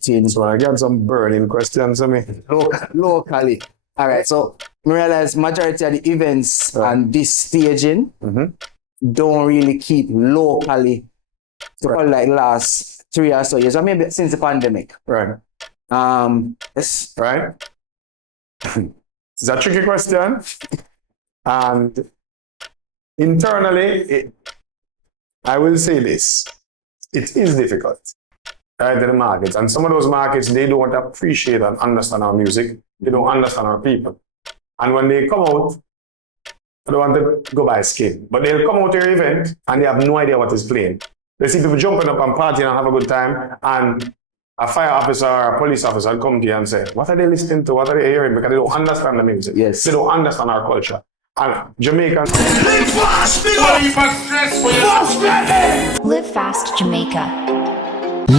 marketing. So I got some burning questions on me. Locally. All right, so I realize majority of the events and this staging don't really keep locally for like last 3 or so years, or maybe since the pandemic. Right. Yes. Right. It's a tricky question. And internally, I will say this. It is difficult. Right, in the markets. And some of those markets, they don't appreciate and understand our music. They don't understand our people. And when they come out, I don't want to go by skin, but they'll come out to your event and they have no idea what is playing. They see people jumping up and partying and have a good time, and a fire officer or a police officer will come to you and say, what are they listening to? What are they hearing? Because they don't understand the music. Yes. They don't understand our culture. And Jamaicans... LiveFast Jamaica.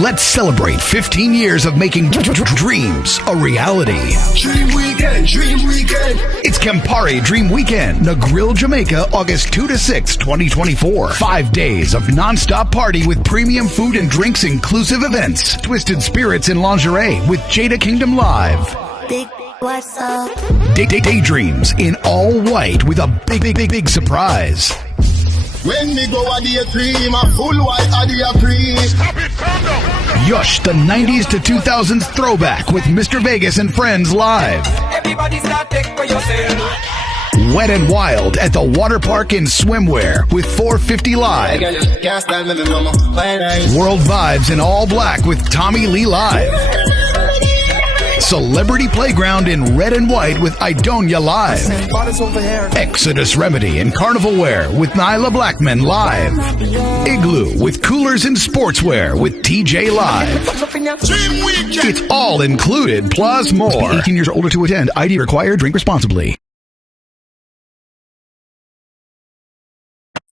Let's celebrate 15 years of making dreams a reality. Dream Weekend, Dream Weekend. It's Campari Dream Weekend, Negril, Jamaica, August 2 to 6, 2024. 5 days of non-stop party with premium food and drinks inclusive events. Twisted Spirits in Lingerie with Jada Kingdom Live. Big what's up? Daydreams in all white with a big surprise. When me go a daydream, a full white a daydream. Stop it, calm down. Yush, the 90s to 2000s throwback with Mr. Vegas and Friends live. Everybody start take for yourself. Wet and Wild at the water park in swimwear with 450 Live. World Vibes in all black with Tommy Lee Live. Celebrity Playground in red and white with Idonia Live. Exodus Remedy in Carnival Wear with Nyla Blackman Live. Igloo with Coolers and Sportswear with TJ Live. It's all included plus more. Must be 18 years or older to attend. ID required. Drink responsibly.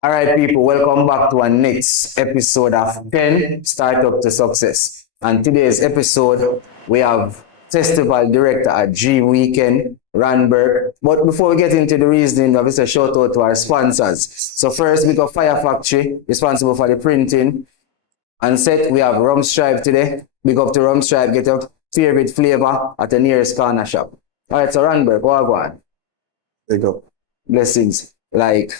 All right, people, welcome back to our next episode of 10 Startup to Success. And today's episode, we have Festival Director at Dream Weekend, Burke. But before we get into the reasoning, obviously a shout out to our sponsors. So first, we got FYAH Factory, responsible for the printing. And set, we have Rum Stripe today. Big up to Rum Stripe, get your favorite flavor at the nearest corner shop. All right, so Burke, what on? Big up. Blessings. Like,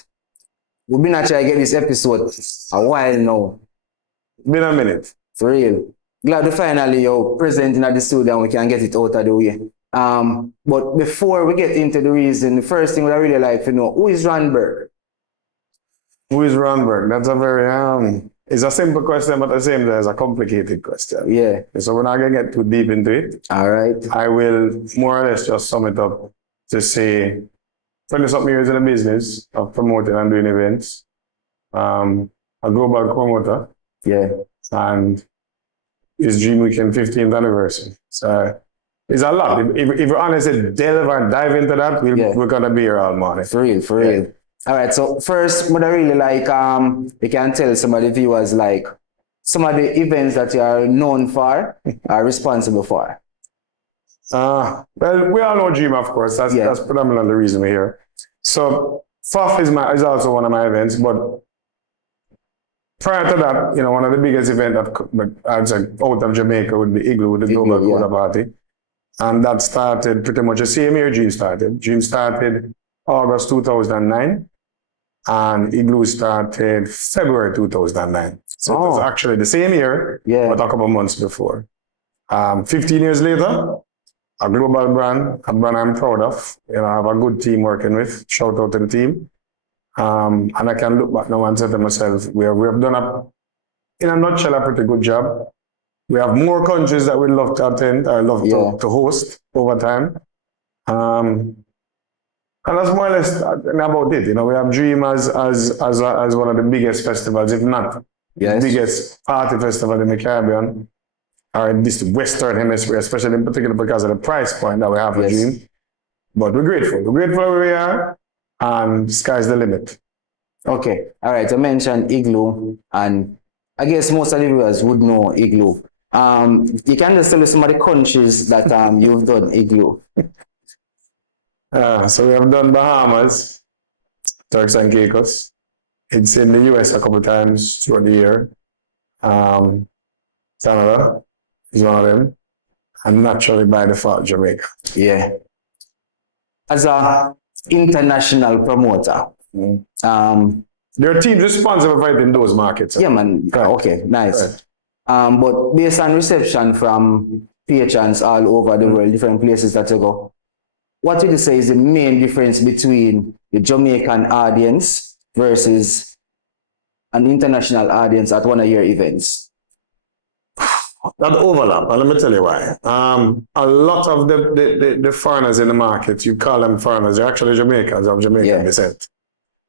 we've been trying to get this episode a while now. Been a minute. For real. Glad to finally you're present in the studio and we can get it out of the way. But before we get into the reason, the first thing I really like to know, who is Burke? Who is Burke? That's a very, it's a simple question, but at the same time, it's a complicated question. Yeah. So we're not going to get too deep into it. All right. I will more or less just sum it up to say, 20-something years in the business of promoting and doing events. A global promoter. Yeah. And it's Dream Weekend 15th anniversary. So it's a lot. If we're honestly delve and dive into that, we're going to be here all morning. For real. All right, so first, what I really like, you can tell some of the viewers, like, some of the events that you are known for, are responsible for. Well, we all know Dream, of course. That's predominantly the reason we're here. So FYAH is also one of my events, but prior to that, one of the biggest events that I'd say out of Jamaica would be Igloo with the Global Coda Party. And that started pretty much the same year Dream started. Dream started August 2009 and Igloo started February 2009. So it was actually the same year, but a couple of months before. 15 years later, a global brand, a brand I'm proud of. I have a good team working with. Shout out to the team. And I can look back now and say to myself, we have done in a nutshell, a pretty good job. We have more countries that we'd love to attend, I love to host over time. And that's more or less about it. We have Dream as one of the biggest festivals, if not the biggest party festival in the Caribbean, or in this Western Hemisphere, especially in particular because of the price point that we have for Dream. But we're grateful. We're grateful where we are. And sky's the limit. Okay, all right. I mentioned Igloo, and I guess most of the viewers would know Igloo. You can just tell us some of the countries that you've done Igloo. So we have done Bahamas, Turks and Caicos. It's in the US a couple times throughout the year. Canada is one of them. and naturally by default Jamaica. Yeah. As a international promoter, there are teams responsible for it in those markets. Yeah, man. Okay, nice. But based on reception from patrons all over the world, different places that you go, what would you say is the main difference between the Jamaican audience versus an international audience at one of your events? That overlap, and let me tell you why. A lot of the foreigners in the market, you call them foreigners, they're actually Jamaicans of Jamaican descent.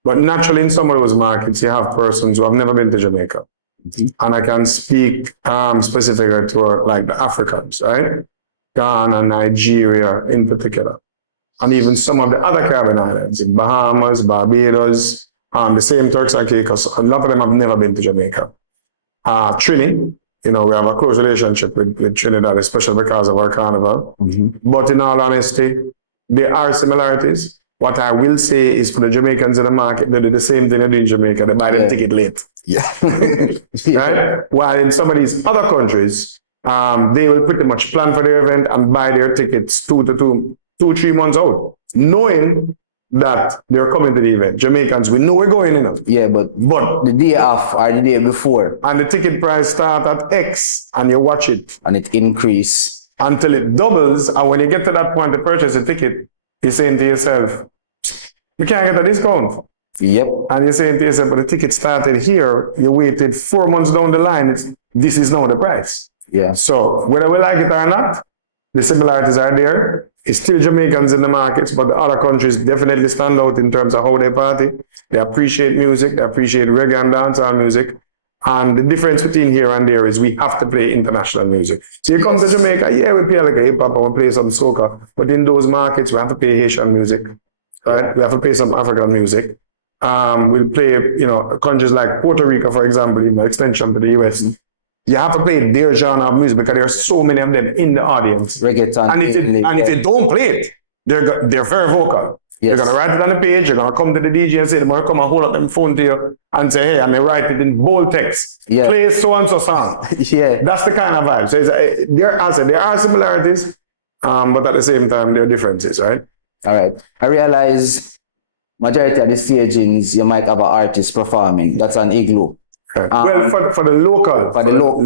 But naturally, in some of those markets, you have persons who have never been to Jamaica. And I can speak specifically to like the Africans, right? Ghana, Nigeria in particular. And even some of the other Caribbean islands, in Bahamas, Barbados, the same Turks and Caicos, a lot of them have never been to Jamaica. Trinidad, you know, we have a close relationship with Trinidad, especially because of our carnival. But in all honesty, there are similarities. What I will say is for the Jamaicans in the market, they do the same thing they do in Jamaica. They buy their ticket late. Right? While in some of these other countries, they will pretty much plan for their event and buy their tickets 2-3 months out, knowing that they're coming to the event. Jamaicans, we know we're going in. Yeah, but the day off or the day before. And the ticket price start at X and you watch it. And it increase. Until it doubles. And when you get to that point to purchase a ticket, you're saying to yourself, you can't get a discount. Yep. And you're saying to yourself, but the ticket started here, you waited 4 months down the line, this is now the price. Yeah. So whether we like it or not, the similarities are there. It's still Jamaicans in the markets, but the other countries definitely stand out in terms of how they party. They appreciate music, they appreciate reggae and dancehall music. And the difference between here and there is we have to play international music. So you come to Jamaica, yeah, we play like a hip hop and we play some soca, but in those markets we have to play Haitian music, right? We have to play some African music. We'll play, you know, countries like Puerto Rico, for example, in extension to the US. You have to play their genre of music because there are so many of them in the audience. Reggaeton. And if you don't play it, they're very vocal. Yes. They're going to write it on the page, you're going to come to the DJ and say, they're going to come and hold up them phone to you and say, hey, and they write it in bold text. Yeah. Play so-and-so song. Yeah. That's the kind of vibe. So there are similarities, but at the same time, there are differences, right? All right. I realize majority of the stagings, you might have an artist performing. That's an igloo. Right. Well, for the local. For the local.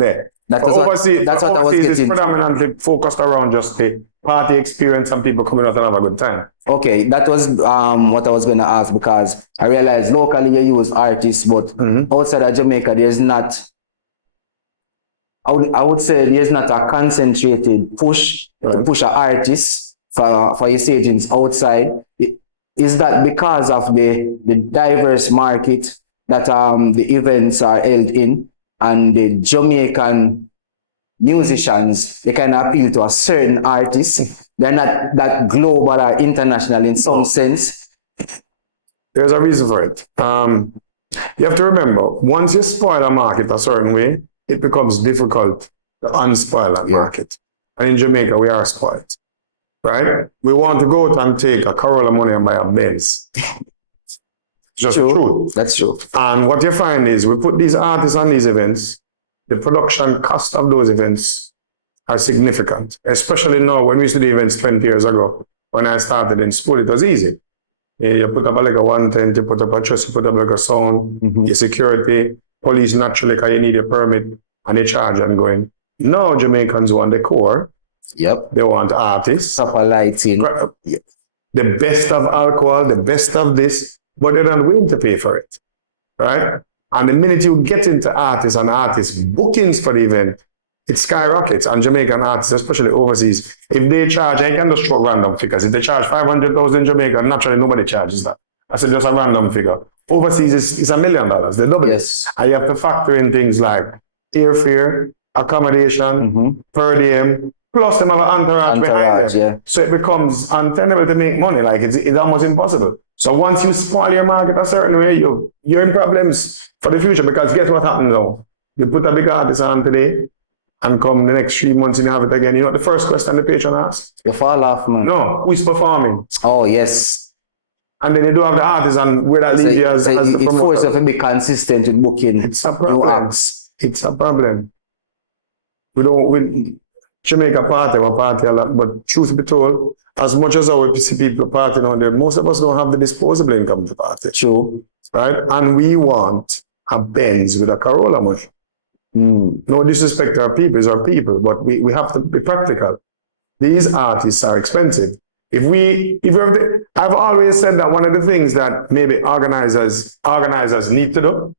That's what I was getting. It's predominantly focused around just the party experience and people coming out and have a good time. Okay, that was what I was going to ask, because I realized locally you use artists, but outside of Jamaica, there's not, I would say there's not a concentrated push to push an artist for your stagings outside. Is that because of the diverse market that the events are held in, and the Jamaican musicians, they can appeal to a certain artist? They're not that global or international in some sense. There's a reason for it. You have to remember, once you spoil a market a certain way, it becomes difficult to unspoil that market. And in Jamaica, we are spoiled, right? We want to go out and take a Corolla money and buy a Benz. Just the truth. That's true. And what you find is we put these artists on these events, the production cost of those events are significant, especially now when we used to do events 20 years ago. When I started in school, it was easy. You put up like a 110, you put up a truss, you put up like a sound, your security, police naturally, because you need a permit, and they charge and going. Now Jamaicans want the core. Yep. They want artists. Proper lighting. The best of alcohol, the best of this, but they're not willing to pay for it, right? And the minute you get into artists and artist bookings for the event, it skyrockets. And Jamaican artists, especially overseas, if they charge, I can just throw random figures. If they charge 500,000 in Jamaica, naturally nobody charges that. I said just a random figure. Overseas is $1 million. They double it. And you have to factor in things like airfare, accommodation, per diem, plus them have an entourage behind them. Yeah. So it becomes untenable to make money. Like it's almost impossible. So once you spoil your market a certain way, you're in problems for the future, because guess what happens now? You put a big artist on today and come the next 3 months and you have it again. You know what the first question the patron asks? You fall off, man. No, who's performing? Oh, yes. And then you do have the artist and where that leaves you as the promoter. It forces you to be consistent with booking. It's a problem. It's a problem. Jamaica party, we party a lot, but truth be told, as much as we see people partying out there, most of us don't have the disposable income to party. True. Right? And we want a Benz with a Corolla money. No disrespect to our people, it's our people, but we have to be practical. These artists are expensive. I've always said that one of the things that maybe organizers need to do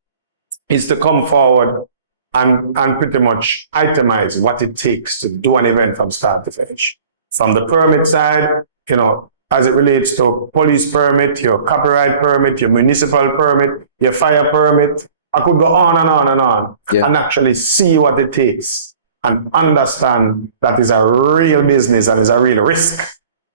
is to come forward and pretty much itemize what it takes to do an event from start to finish. From the permit side, as it relates to police permit, your copyright permit, your municipal permit, your fire permit, I could go on and on and on and actually see what it takes and understand that is a real business and is a real risk.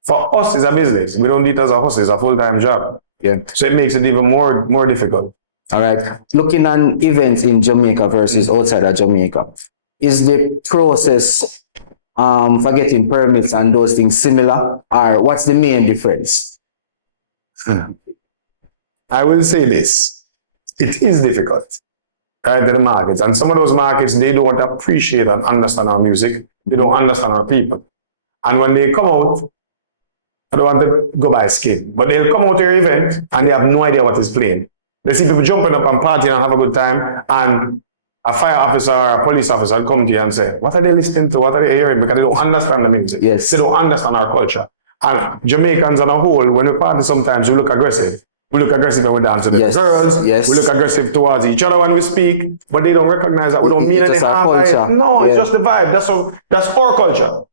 For us, it's a business. We don't do it as a hustle, it's a full-time job. Yeah. So it makes it even more difficult. All right. Looking at events in Jamaica versus outside of Jamaica, is the process for getting permits and those things similar, or what's the main difference? I will say this. It is difficult, right, in the markets. And some of those markets, they don't appreciate and understand our music. They don't understand our people. And when they come out, I don't want to go by skin, but they'll come out to your event and they have no idea what is playing. They see people jumping up and partying and have a good time, and a fire officer or a police officer will come to you and say, what are they listening to? What are they hearing? Because they don't understand the music. Yes. They don't understand our culture. And Jamaicans on a whole, when we party sometimes, we look aggressive. We look aggressive when we dance to the girls. Yes. We look aggressive towards each other when we speak, but they don't recognize that we don't mean any harm by it. No, it's just the vibe. That's our culture.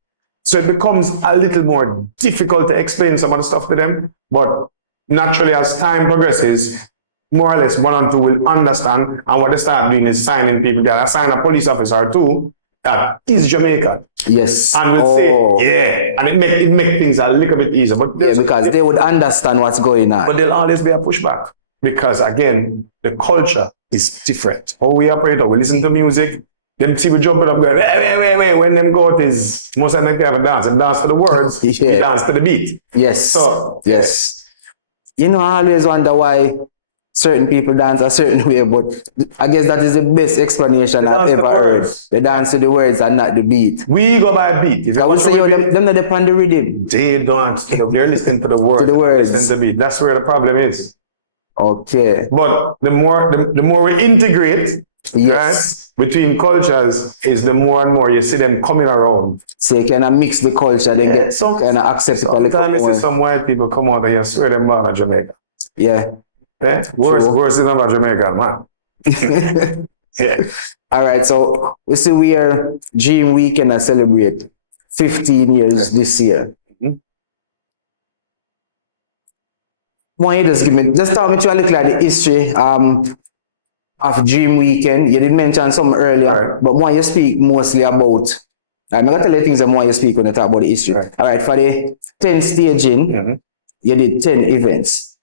So it becomes a little more difficult to explain some of the stuff to them. But naturally, as time progresses, more or less one or two will understand. And what they start doing is signing people. They'll assign a police officer too that is Jamaica. Yes. And we'll say, yeah. And it make things a little bit easier. But because they would understand what's going on. But there'll always be a pushback. Because again, the culture is different. How we operate, how we listen to music. Them see we jumping up going, wait. When them go out is, most of them have a dance. And dance to the words, we dance to the beat. Yes. So, yes. I always wonder why certain people dance a certain way, but I guess that is the best explanation I've ever heard. They dance to the words and not the beat. We go by beat. If I would say, them not depend on the rhythm. They don't. They're listening to the words. To the words. Listen to the beat. That's where the problem is. Okay. But the more we integrate, right, between cultures, is the more and more you see them coming around. So you kind of mix the culture, then get kind of accept it a little Sometimes more. you see some white people come out and you swear them born in Jamaica. Yeah. Worse is about Jamaica, man. Yeah. All right, so we see we are Dream Weekend and celebrate 15 years this year. Why you just tell me to a little like the history of Dream Weekend. You did mention some earlier, but why you speak mostly about, I'm going to tell you things that why you speak when you talk about the history. All right, for the 10 staging, you did 10 events.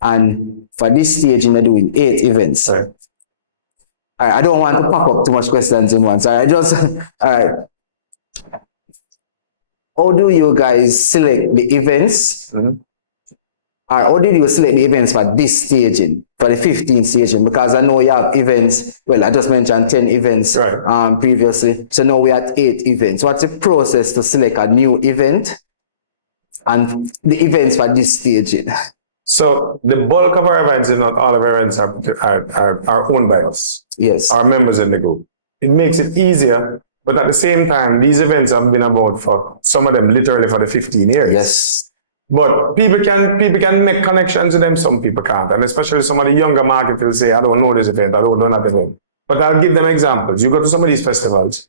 And for this staging, you're doing 8 events. All right, I don't want to pack up too much questions in once. All right. How do you guys select the events? Or how did you select the events for this staging, for the 15 staging? Because I know you have events, well, I just mentioned 10 events previously. So now we're at 8 events. What's the process to select a new event and the events for this staging? So the bulk of our events, if not all of our events, are owned by us. Yes. Our members in the group. It makes it easier, but at the same time, these events have been about for some of them literally for the 15 years. Yes. But people can make connections with them, some people can't. And especially some of the younger market will say, I don't know this event, I don't know that event. But I'll give them examples. You go to some of these festivals,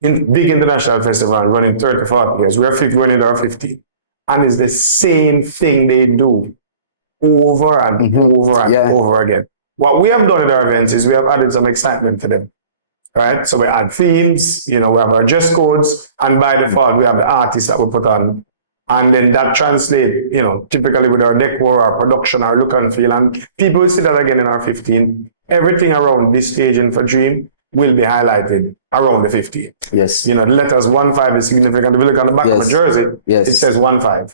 big international festivals running 30, 40 years, we're running our 15. And it's the same thing they do over and over and over again. What we have done in our events is we have added some excitement to them, right? So we add themes, we have our dress codes, and by default, we have the artists that we put on. And then that translates, typically with our decor, our production, our look and feel. And people will see that again in our 15. Everything around this staging for Dream will be highlighted around the 15. Yes. The letters 15 is significant. If you look on the back of the jersey, it says 15.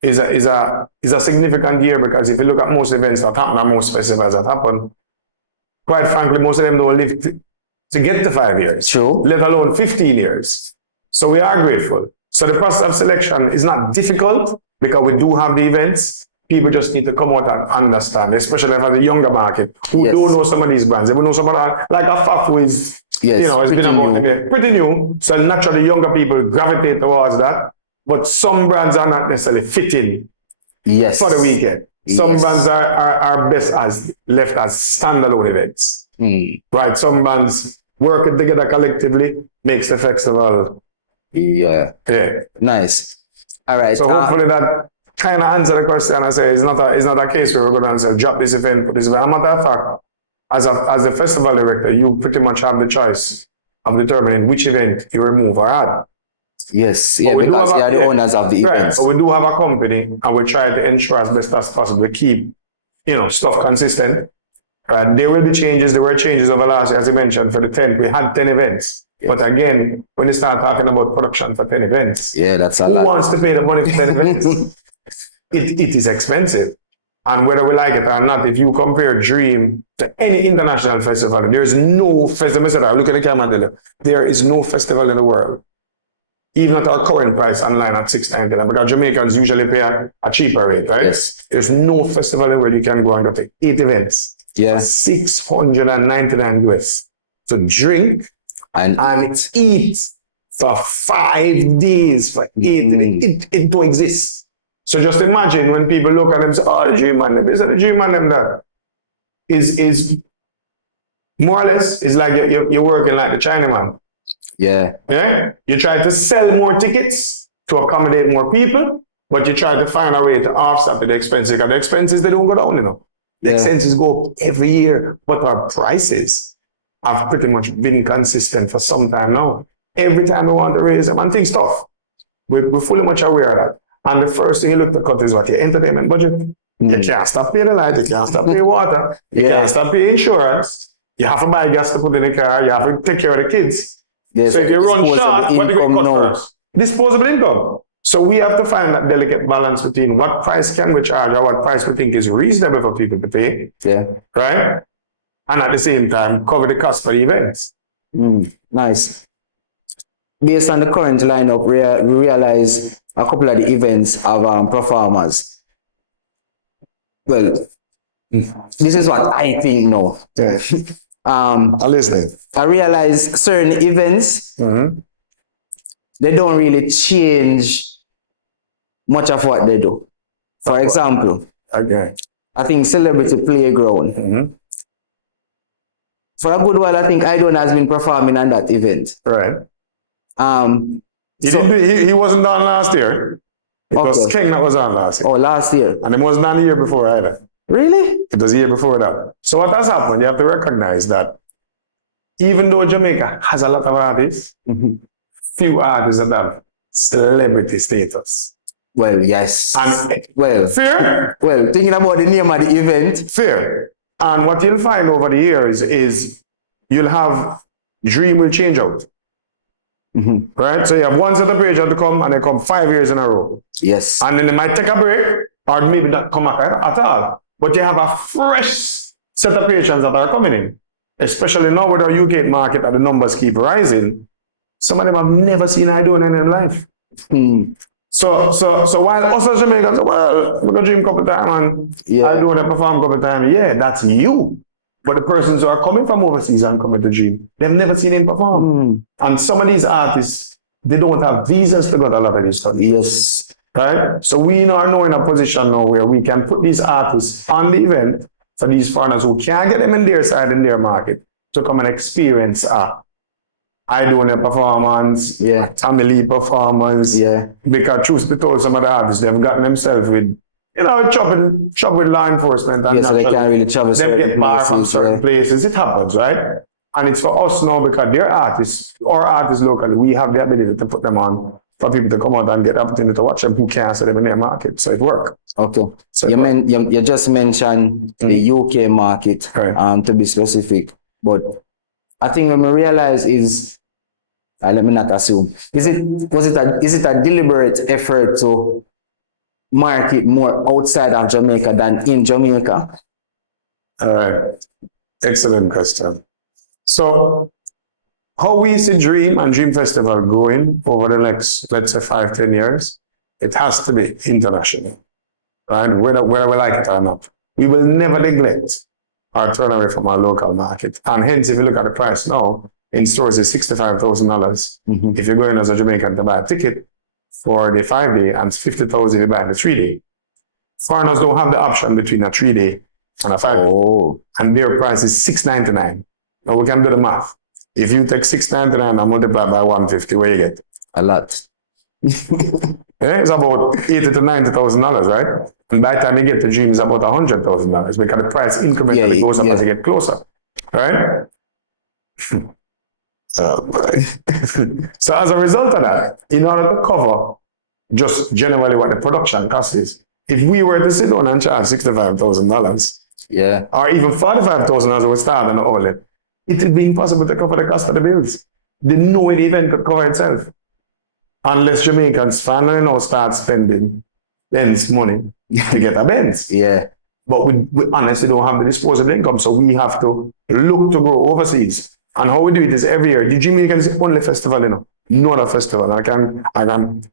Is a significant year, because if you look at most events that happen, and most festivals that happen, quite frankly, most of them don't live to get to 5 years. True. Let alone 15 years. So we are grateful. So the process of selection is not difficult because we do have the events. People just need to come out and understand, especially for the younger market who don't know some of these brands. They will know some of that, like a FYAH who is, it's been pretty new. So naturally, younger people gravitate towards that. But some brands are not necessarily fitting for the weekend. Some brands are best as left as standalone events. Right? Some brands working together collectively makes the festival. Yeah. Nice. All right. So hopefully that kind of answer the question. I say it's not a case where we're going to answer drop this event, put this event. As a matter of fact, as a festival director, you pretty much have the choice of determining which event you remove or add. Yes, because you are the owners of the events. But we do have a company, and we try to ensure as best as possible we keep, stuff consistent. There will be changes. There were changes over last year, as you mentioned, for the 10th. We had 10 events. Yes. But again, when you start talking about production for 10 events, that's a lot. Who wants to pay the money for 10 events? It is expensive. And whether we like it or not, if you compare Dream to any international festival, there is no festival. Look at the camera, tell you, there is no festival in the world, even at our current price online at $6.99, because Jamaicans usually pay a cheaper rate, right? Yes. There's no festival where you can go and go to 8 events. Yeah. $699 US to drink and eat for 5 days for 8 events. It don't exist. So just imagine when people look at them and say, oh, the Dream Man, this is the Dream Man, that is more or less, it's like you're working like the Chinaman. Yeah. You try to sell more tickets to accommodate more people, but you try to find a way to offset the expenses, because the expenses, they don't go down, The expenses go up every year, but our prices have pretty much been consistent for some time now. Every time we want to raise them, and things tough. We're fully much aware of that. And the first thing you look to cut is what? Your entertainment budget. You can't stop paying the light, you can't stop paying water, you can't stop paying insurance, you have to buy gas to put in the car, you have to take care of the kids. So if you run short, what do we cut first? Disposable income. So we have to find that delicate balance between what price can we charge or what price we think is reasonable for people to pay. Yeah. Right? And at the same time, cover the cost for the events. Nice. Based on the current lineup, we realize a couple of the events have performers. Well, this is what I think now. Yeah. I'm listening. I realize certain events, they don't really change much of what they do. For example, I think Celebrity Playground. For a good while, I think Idon has been performing on that event. Right. He wasn't on last year. Because King that was on last year. Oh, last year. And it wasn't on the year before either. Really? It was the year before that. So what has happened, you have to recognize that even though Jamaica has a lot of artists, few artists that have celebrity status. Well, yes. And fair? Well, thinking about the name of the event. Fair. And what you'll find over the years is you'll have Dream will change out. Right? So you have one set of page to come and they come 5 years in a row. Yes. And then they might take a break or maybe not come back at all. But you have a fresh set of patients that are coming in. Especially now with our UK market and the numbers keep rising. Some of them have never seen Idon in their life. So while us as Jamaicans say, well, we go Dream a couple of times and Idon perform a couple of times. Yeah, that's you. But the persons who are coming from overseas and coming to Dream, they've never seen him perform. And some of these artists, they don't have visas to go to a lot of these studies. Yes. Right? So we are now in a position now where we can put these artists on the event for these foreigners who can't get them in their side, in their market, to come and experience Idon performance, Tommy Lee performance. Because truth be told, some of the artists, they've gotten themselves with chop with law enforcement. And so they can't really travel certain places. It happens, right? And it's for us now because they're artists, or artists locally, we have the ability to put them on for people to come out and get the opportunity to watch them who can't see them in their market. So it works. Okay. So you just mentioned the UK market, to be specific. But I think when we realize is, let me not assume, is it a deliberate effort to market more outside of Jamaica than in Jamaica? All right. Excellent question. So how we see Dream and Dream Festival growing over the next, let's say, 5-10 years, it has to be international, right? Whether we like it or not. We will never neglect or turn away from our local market. And hence, if you look at the price now, in stores is $65,000. If you're going as a Jamaican to buy a ticket for the 5-day and $50,000 if you buy the 3-day. Foreigners don't have the option between a 3-day and a 5-day. And their price is $699. Now we can do the math. If you take $699 and multiply by 150, where you get? A lot. Yeah, it's about $80,000 to $90,000, right? And by the time you get to Dream, it's about $100,000 because the price incrementally goes up as you get closer, right? So as a result of that, in order to cover just generally what the production cost is, if we were to sit down and charge $65,000, or even $45,000 as we start on the outlet, it would be impossible to cover the cost of the bills. No way the event could cover itself. Unless Jamaicans finally now start spending Benz money to get a Benz. But we honestly don't have the disposable income, so we have to look to grow overseas. And how we do it is every year. The Jamaican is the only festival, no other festival. I can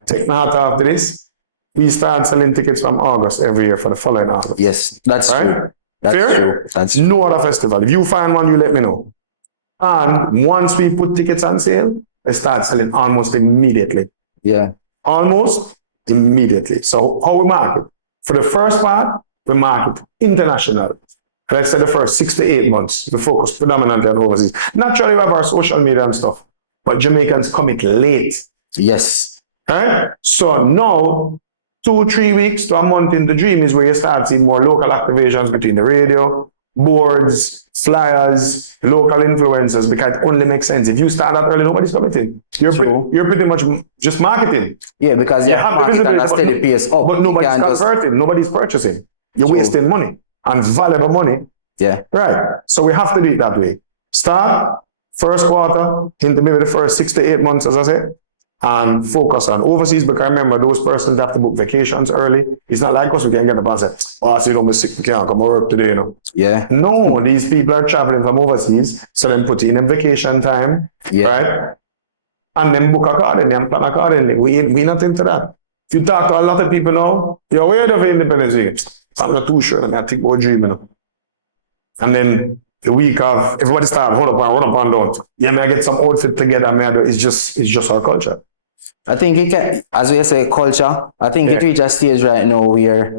take my hat off to this. We start selling tickets from August every year for the following August. Yes, that's true. That's Fair? true. That's no other festival. If you find one, you let me know. And once we put tickets on sale, they start selling almost immediately. Almost immediately. So how we market? For the first part, we market international. Let's say the first 6 to 8 months, we focus predominantly on overseas. Naturally, we have our social media and stuff, but Jamaicans commit late. Yes. Right? So now, 2-3 weeks to a month in the Dream is where you start seeing more local activations between the radio, boards, flyers, local influencers, because it only makes sense. If you start that early, nobody's committing. You're pretty much just marketing. Yeah, because you have market at a steady pace up. But nobody's converting, nobody's purchasing. You're wasting money and valuable money. Right. So we have to do it that way. Start first quarter into maybe the first 6 to 8 months, as I said, and focus on overseas, because remember, those persons have to book vacations early. It's not like us, we can get the bus and say, oh, so you don't be sick, we can't come to work today, No, these people are traveling from overseas, so then put in a vacation time, right? And then book accordingly and plan accordingly. We're not into that. If you talk to a lot of people now, you're aware of Independence Week. I'm not too sure, I think about Dream, And then the week of, everybody start, hold up and don't. Yeah, may I get some outfit together, it's just our culture. I think it can, as we say, culture, I think it reaches a stage right now where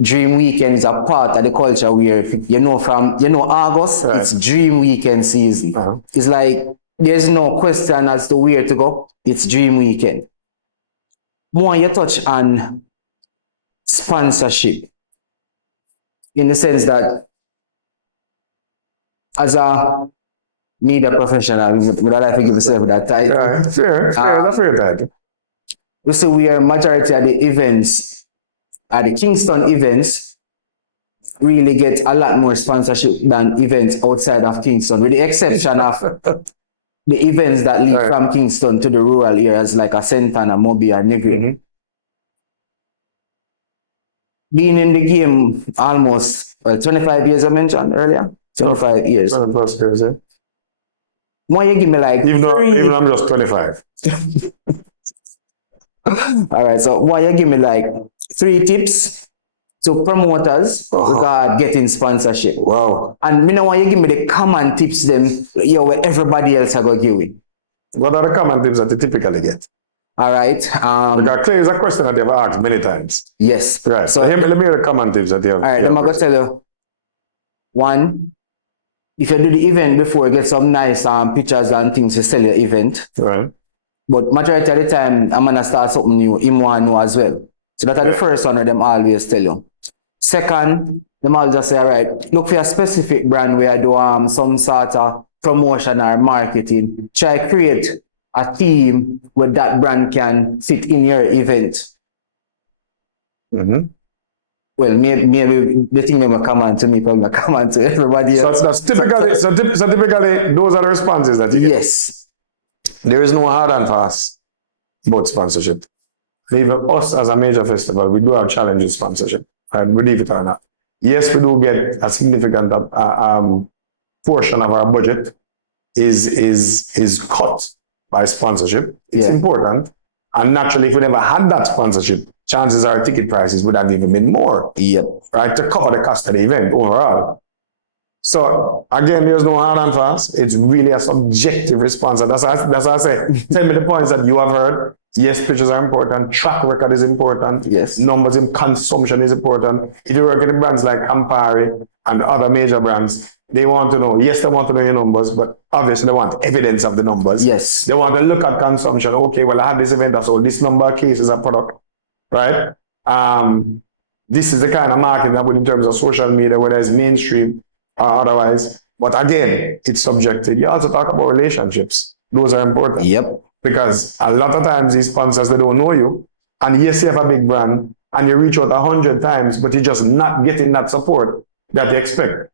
Dream Weekend is a part of the culture where, from August, it's Dream Weekend season. It's like, there's no question as to where to go. It's Dream Weekend. More you touch on sponsorship, in the sense that as a media professional, would I like to give yourself that title? Fair, that's fair title. We see where majority of the events, the Kingston events, really get a lot more sponsorship than events outside of Kingston, with the exception of the events that lead from Kingston to the rural areas like a Santana, Mobi, or Negri. Being in the game almost 25 years, I mentioned earlier. 25 years. 20+ years, Why you give me like even I'm just 25. All right, so why you give me like 3 tips to promoters regarding getting sponsorship? Wow. And me know why you give me the common tips them where everybody else are gonna give it. What are the common tips that you typically get? All right. Because clearly it's a question that they've asked many times. Yes. Right. So let me hear the common tips that you have. All right, I'm gonna tell you. 1, if you do the event before, get some nice pictures and things to sell your event. Right. But majority of the time, I'm gonna start something new. You want to know as well. So that's the first one of them always tell you. Second, them all just say, all right, look for a specific brand where I do some sort of promotion or marketing. Try create a theme where that brand can fit in your event. Well, maybe the thing will come on to me, probably come on to everybody else. So that's typically, so typically those are the responses that you get. Yes. There is no hard and fast about sponsorship. Even us as a major festival, we do have challenges with sponsorship, and believe it or not. Yes, we do get a significant portion of our budget is cut by sponsorship. It's important. And naturally, if we never had that sponsorship, chances are ticket prices would have even been more. Yep. Right? To cover the cost of the event overall. So again, there's no hard and fast. It's really a subjective response. And that's why I say, tell me the points that you have heard. Yes, pictures are important. Track record is important. Yes. Numbers in consumption is important. If you work in brands like Campari and other major brands, they want to know, yes, they want to know your numbers, but obviously they want evidence of the numbers. Yes. They want to look at consumption. Okay, well, I had this event, I sold this number of cases of product, right? This is the kind of marketing that would in terms of social media, whether it's mainstream or otherwise. But again, it's subjective. You also talk about relationships. Those are important. Yep. Because a lot of times these sponsors, they don't know you. And yes, you have a big brand and you reach out 100 times, but you're just not getting that support that you expect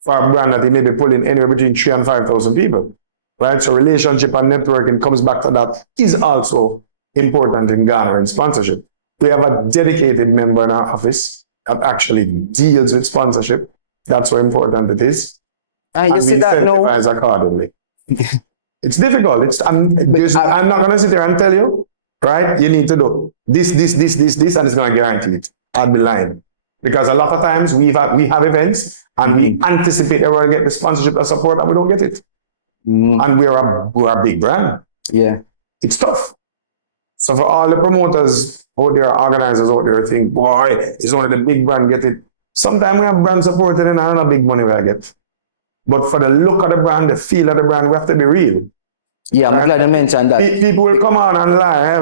for a brand that they may be pulling anywhere between 3,000 and 5,000 people, right? So relationship and networking comes back to that is also important in garnering sponsorship. We have a dedicated member in our office that actually deals with sponsorship. That's how important it is. And you see that now? Accordingly. It's difficult. I'm not going to sit here and tell you, right? You need to do this, and it's going to guarantee it. I'd be lying. Because a lot of times we have events and we anticipate that we're going to get the sponsorship and support and we don't get it. And we're a big brand. Yeah. It's tough. So for all the promoters out there, organizers out there think, boy, it's only the big brand get it. Sometimes we have brand supported and not big money we get. But for the look of the brand, the feel of the brand, we have to be real. Yeah, I'm glad you mentioned that. People will come on and lie.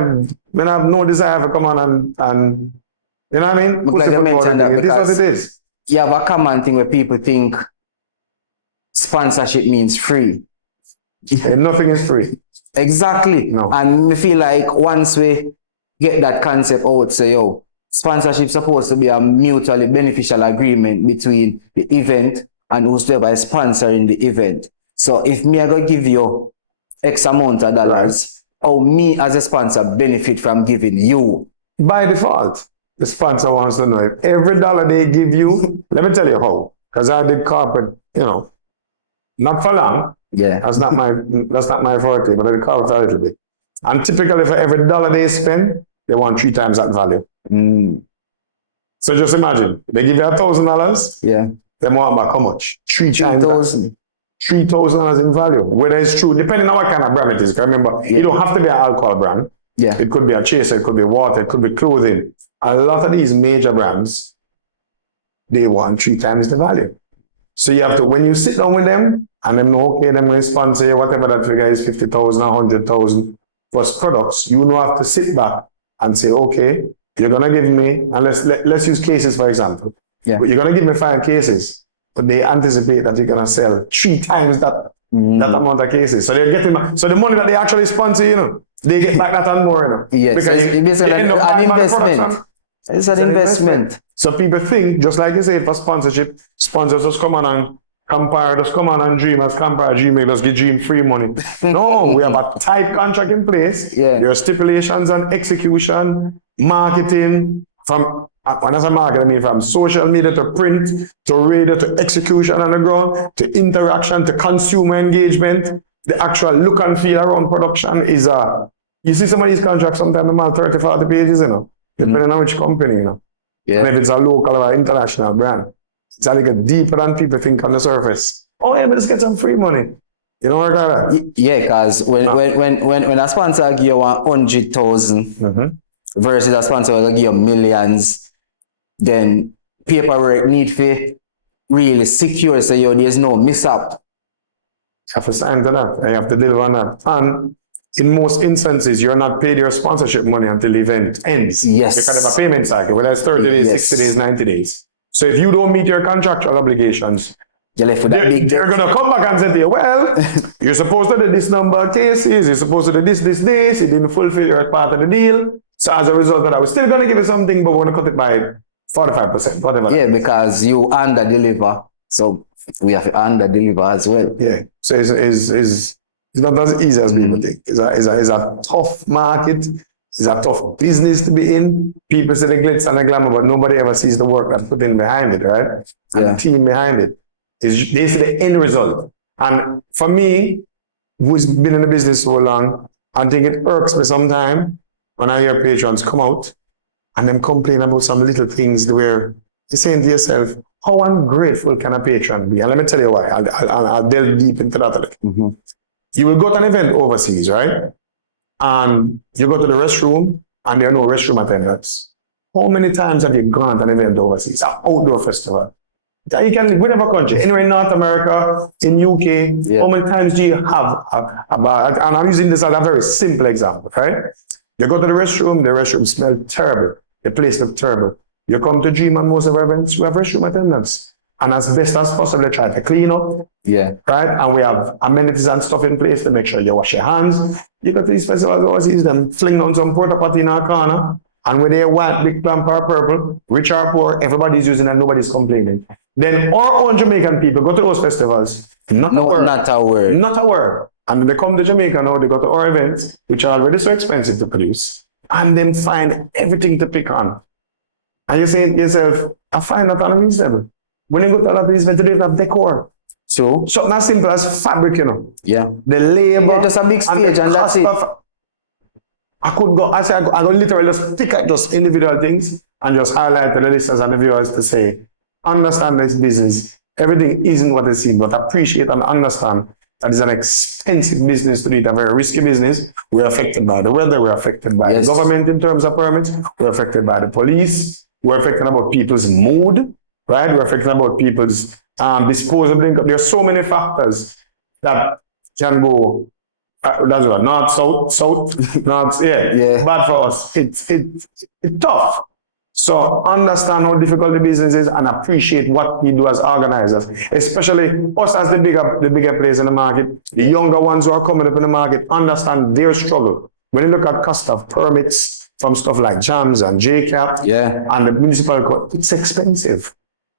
When I have no desire to come on and you know what I mean? I'm glad you mentioned that because this is what it is. You have a common thing where people think sponsorship means free. Nothing is free. Exactly. No. And I feel like once we get that concept out, say, yo, sponsorship is supposed to be a mutually beneficial agreement between the event and whosoever is sponsoring the event. So if me, I go give you X amount of dollars, or me as a sponsor benefit from giving you. By default, the sponsor wants to know if every dollar they give you, let me tell you how, because I did corporate, not for long. Yeah. That's not my forte, but I did corporate a little bit. And typically for every dollar they spend, they want 3 times that value. So just imagine, they give you $1,000. Yeah. They want back how much? 3 times that. $3,000 in value. Whether it's true, depending on what kind of brand it is. Remember, you don't have to be an alcohol brand. Yeah. It could be a chaser, it could be water, it could be clothing. A lot of these major brands, they want 3 times the value. So you have to, when you sit down with them, and them know, okay, them going to sponsor you, whatever that figure is, 50,000 or 100,000 plus products, you know have to sit back and say, okay, you're going to give me, and let's use cases for example. Yeah. But you're going to give me 5 cases, but they anticipate that you're going to sell 3 times that amount of cases. So they're getting, so the money that they actually sponsor, they get back that and more, Yes, because it's an investment. It's an investment. So people think, just like you say, for sponsorship, sponsors just come on and compare, just come on and Dream, as compare Dream, just give Dream free money. No, we have a tight contract in place. Yeah. There are stipulations on execution, marketing, from, when I say marketing, I mean from social media to print, to radio, to execution on the ground, to interaction, to consumer engagement. The actual look and feel around production is you see some of these contracts, sometimes them are 30, 40 pages, depending on which company, Yeah. And if it's a local or international brand, it's a little deeper than people think on the surface. Oh yeah, but let's get some free money. You know what I mean? Yeah, because when a sponsor give you 100,000 versus a sponsor will give you millions, then paperwork need to really secure so there's no mishap. You have to sign to that. And you have to deliver on that. And in most instances, you're not paid your sponsorship money until the event ends. Yes. You can have a payment cycle, whether it's 30 days, 60 days, 90 days. So if you don't meet your contractual obligations, you're left with that big they're going to come back and say to you, well, you're supposed to do this number of cases, you're supposed to do this, you didn't fulfill your part of the deal. So as a result of that, we're still going to give you something, but we're going to cut it by 45%, whatever. Yeah, because you under-deliver. So we have to under-deliver as well. Yeah. So it's not as easy as people think. It's a tough market. It's a tough business to be in. People see the glitz and the glamour, but nobody ever sees the work that's put in behind it, right? And the team behind it. They see the end result. And for me, who's been in the business so long, I think it irks me sometimes when I hear patrons come out and them complain about some little things where you're saying to yourself, how ungrateful can a patron be? And let me tell you why. I'll delve deep into that a little. Mm-hmm. You will go to an event overseas, right? And you go to the restroom and there are no restroom attendants. How many times have you gone to an event overseas, an outdoor festival? You can, whatever country, anywhere in North America, in UK, how many times do you have a bar? And I'm using this as a very simple example, right? You go to the restroom smells terrible. The place looks terrible. You come to Dream and most of our events, we have restroom attendants. And as best as possible, try to clean up. Yeah. Right? And we have amenities and stuff in place to make sure you wash your hands. You go to these festivals overseas, them fling down some porta potty in our corner. And when they're white, big plant or purple, rich or poor, everybody's using it and nobody's complaining. Then our own Jamaican people go to those festivals. Not a word. Not a word. And they come to Jamaica now, they go to our events, which are already so expensive to produce. And then find everything to pick on. And you say to yourself, I find that unreasonable. When you go to other events, they don't have decor. So something as simple as fabric, you know. Yeah. The labor. Yeah, just a big stage and that's it. I could go, I go literally just pick at just individual things and just highlight to the listeners and the viewers to say, understand this business. Everything isn't what it seems, but appreciate and understand that it's an expensive business to do it, a very risky business. We're affected by the weather, we're affected by the government in terms of permits, we're affected by the police, we're affected about people's mood, right? We're affected about people's disposable income. There are so many factors that can go. That's what, north, south, north, yeah. Bad for us. It's tough. So understand how difficult the business is and appreciate what we do as organizers, especially us as the bigger players in the market. The younger ones who are coming up in the market understand their struggle. When you look at cost of permits from stuff like jams and JCAP and the municipal court, it's expensive.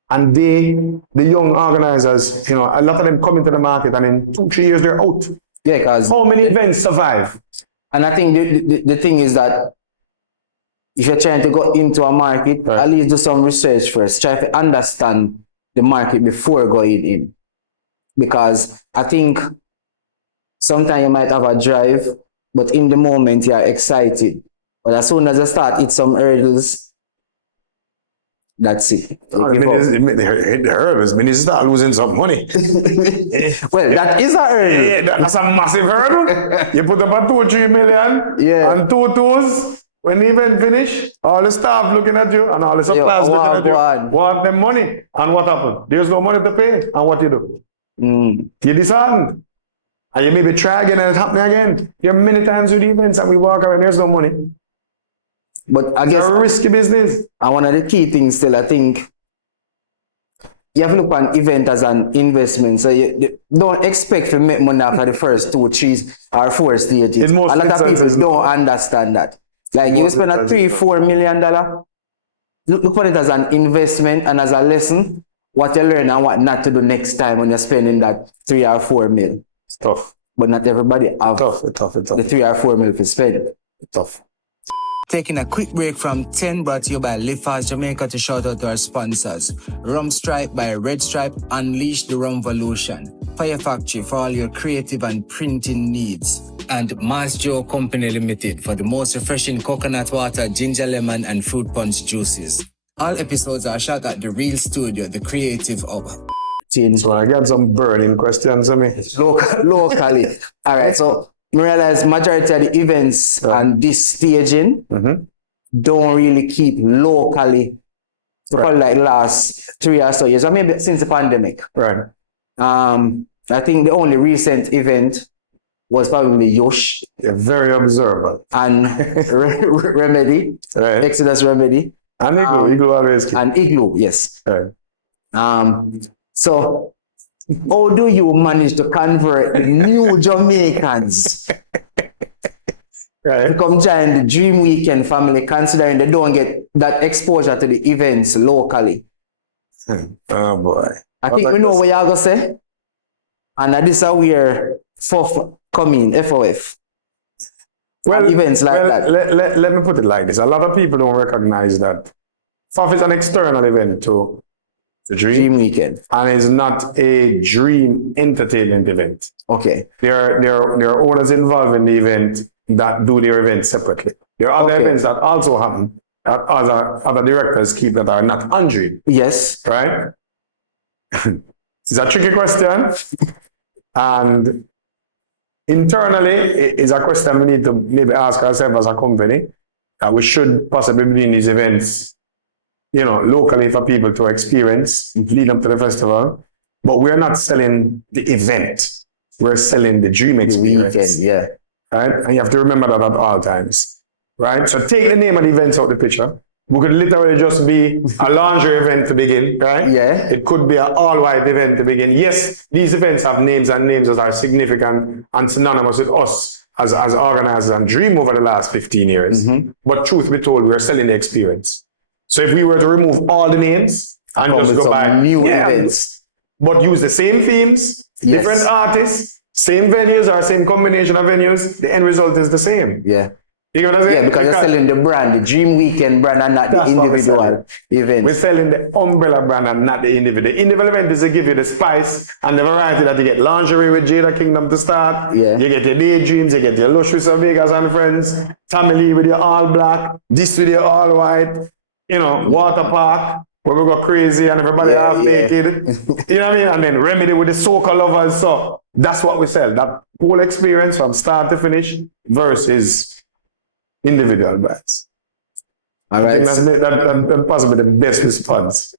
And the young organizers, you know, a lot of them come into the market and in 2-3 years they're out. Yeah, because how many events survive? And I think the thing is that if you're trying to go into a market, at least do some research first. Try to understand the market before going in. Because I think sometimes you might have a drive, but in the moment you're excited. But as soon as you start hit some hurdles, that's it. The hurdles mean you start losing some money. Well, that is a hurdle. Yeah, that's a massive hurdle. You put up a 2-3 million and 2 tours. When the event finish, all the staff looking at you and all the suppliers looking at you. Want them money. And what happened? There's no money to pay. And what you do? You disheartened. And you maybe try again and it happen again. You have many times with events and we walk around, there's no money. But I guess it's a risky business. And one of the key things still, I think, you have to look at an event as an investment. So you don't expect to make money after the first 2, 3, or 4 stages. A lot of people don't understand that. Like you spend a $3-4 million, look at it as an investment and as a lesson, what you learn and what not to do next time when you're spending that 3 or 4 mil. It's tough. But not everybody have tough. The 3 or 4 mil to spend. It's tough. Taking a quick break from 10, brought to you by LiveFast Jamaica to shout out to our sponsors. Rum Stripe by Red Stripe, unleash the Rumvolution. FYAH Factory for all your creative and printing needs. And JOE Company Ltd for the most refreshing coconut water, ginger lemon and fruit punch juices. All episodes are shot at the Real Studio, the Creative Hub. So I got some burning questions on me. Locally. All right, so I realize majority of the events and this staging don't really keep locally. So probably like last 3 or so years, or maybe since the pandemic. Right. I think the only recent event was probably Yosh. You're very observant. And Remedy. Right. Exodus Remedy. And Igloo. Igloo always keep. And Igloo, yes. Right. So how do you manage to convert new Jamaicans to come join the Dream Weekend family, considering they don't get that exposure to the events locally? Oh boy. I think we know what you're going to say. And this is where FOF come in, FOF. Well, and events like that. Let me put it like this. A lot of people don't recognize that FOF is an external event to The Dream. Dream Weekend. And it's not a Dream entertainment event. Okay. There are owners involved in the event that do their event separately. There are other events that also happen that other directors keep that are not on Dream. Yes. Right? It's a tricky question. And internally, it's a question we need to maybe ask ourselves as a company, that we should possibly be doing these events, locally for people to experience, lead up to the festival. But we're not selling the event. We're selling the Dream experience. The weekend, yeah. Right? And you have to remember that at all times. Right? So take the name of the events out of the picture. We could literally just be a lingerie event to begin, right? Yeah. It could be an all-white event to begin. Yes, these events have names and names that are significant and synonymous with us as organizers and Dream over the last 15 years. Mm-hmm. But truth be told, we're selling the experience. So if we were to remove all the names and just go by new events, but use the same themes, different artists, same venues or same combination of venues, the end result is the same. Yeah. You know what I'm saying? Yeah, because you're selling the brand, the Dream Weekend brand, and not the individual event. We're selling the umbrella brand and not the individual. The individual event is to give you the spice and the variety that you get. Lingerie with Jada Kingdom to start. Yeah. You get your daydreams, you get your lush with Vegas and friends. Tommy Lee with your all black. This with your all white. Water park where we go crazy and everybody half naked. You know what I mean? And then Remedy with the soca lovers. So that's what we sell. That whole experience from start to finish versus individual brands. All right. I think that's possibly the best response.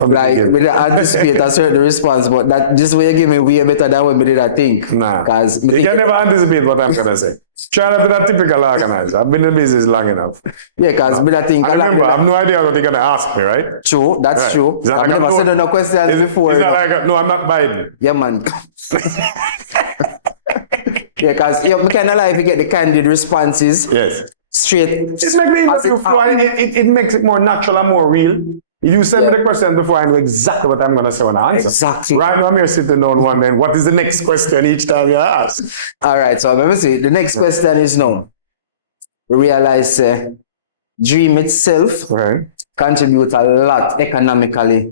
Like, we didn't anticipate a certain response, but that just way you give me way better than what we did, I think. Nah. Because you can never anticipate what I'm going to say. Try not to be that typical organizer. I've been in the business long enough. Yeah, because I think... I remember, I have no idea what you're going to ask me, right? True, that's right. true. I've never said no questions before. It's not like, no, I'm not Biden. Yeah, man. Yeah, because you kind of like to get the candid responses. Yes. Straight. It makes the interview flow. It makes it more natural and more real. You send me the question before I know exactly what I'm going to say when I answer. Exactly. Right now I'm here sitting down one, then what is the next question each time you ask? All right, so let me see. The next question is now. We realize Dream itself contributes a lot economically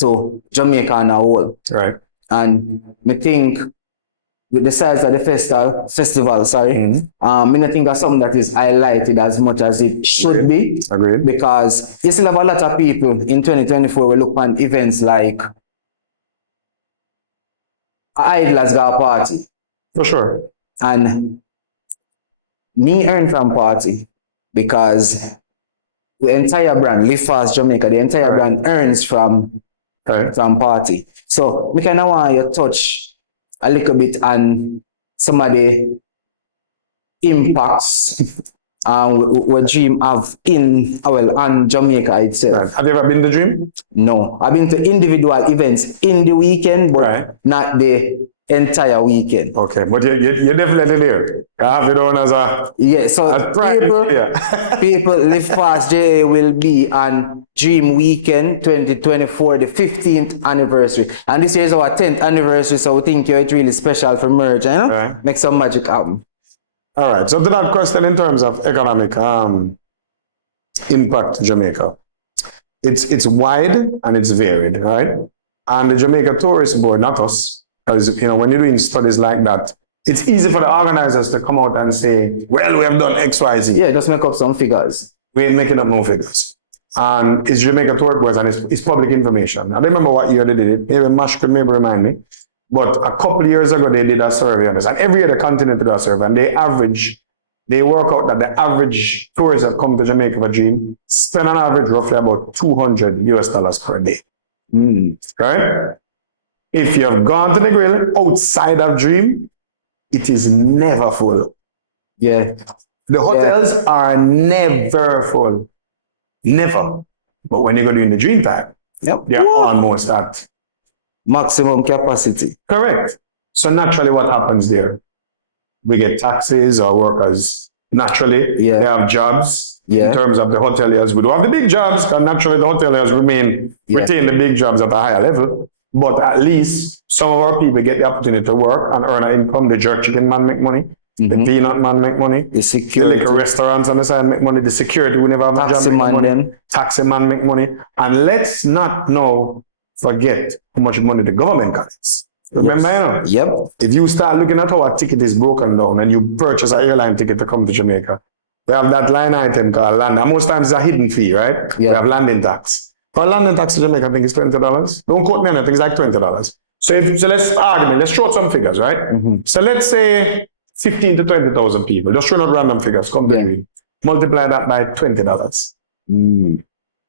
to Jamaica on a whole. Right. And I think with the size of the festival, I think that's something that is highlighted as much as it should be. Agreed. Because you still have a lot of people in 2024 will look on events like Idlers Go Party. For sure. And me earn from party because the entire brand, LiveFast Jamaica, the entire brand earns from party. So we kind of want you to touch a little bit on some of the impacts what Dream have on Jamaica itself. Right. Have you ever been to Dream? No. I've been to individual events in the weekend, but not the entire weekend. Okay, but you're definitely there. I have it on as a... Yeah, so people LiveFast JOE will be on Dream Weekend 2024, the 15th anniversary. And this year is our 10th anniversary, so we think it's really special for merge, Make some magic happen. All right, so to that question in terms of economic impact to Jamaica, it's wide and it's varied, right? And the Jamaica Tourist Board, not us, because when you're doing studies like that, it's easy for the organizers to come out and say, well, we have done X, Y, Z. Yeah, just make up some figures. We ain't making up no figures. And it's Jamaica Tourist Board and it's public information. I don't remember what year they did it. Maybe Mash could maybe remind me. But a couple of years ago, they did a survey on this. And every year they continue to do a survey. And they work out that the average tourists that come to Jamaica for Dream spend on average roughly about $200 per day. Right? If you've gone to the grill outside of Dream, it is never full. Yeah. The hotels are never full. Never. But when you go during the Dream time, they're almost at maximum capacity. Correct. So naturally what happens there? We get taxes, our workers naturally, they have jobs in terms of the hoteliers. We don't have the big jobs, because naturally the hoteliers retain the big jobs at a higher level. But at least some of our people get the opportunity to work and earn an income. The jerk chicken man make money. The peanut man make money. The security. The liquor restaurants on the side make money. The security who never have a job make money. Taxi man make money. And let's not now forget how much money the government gets. Remember, you know? Yep. If you start looking at how a ticket is broken down and you purchase an airline ticket to come to Jamaica, we have that line item called land. And most times it's a hidden fee, right? Yeah. We have landing tax. Our landing tax in Jamaica, I think, is $20. Don't quote me on it, I think it's like $20. So let's throw out some figures, right? Mm-hmm. So let's say 15 to 20,000 people. Just throw out random figures, come to me. Multiply that by $20.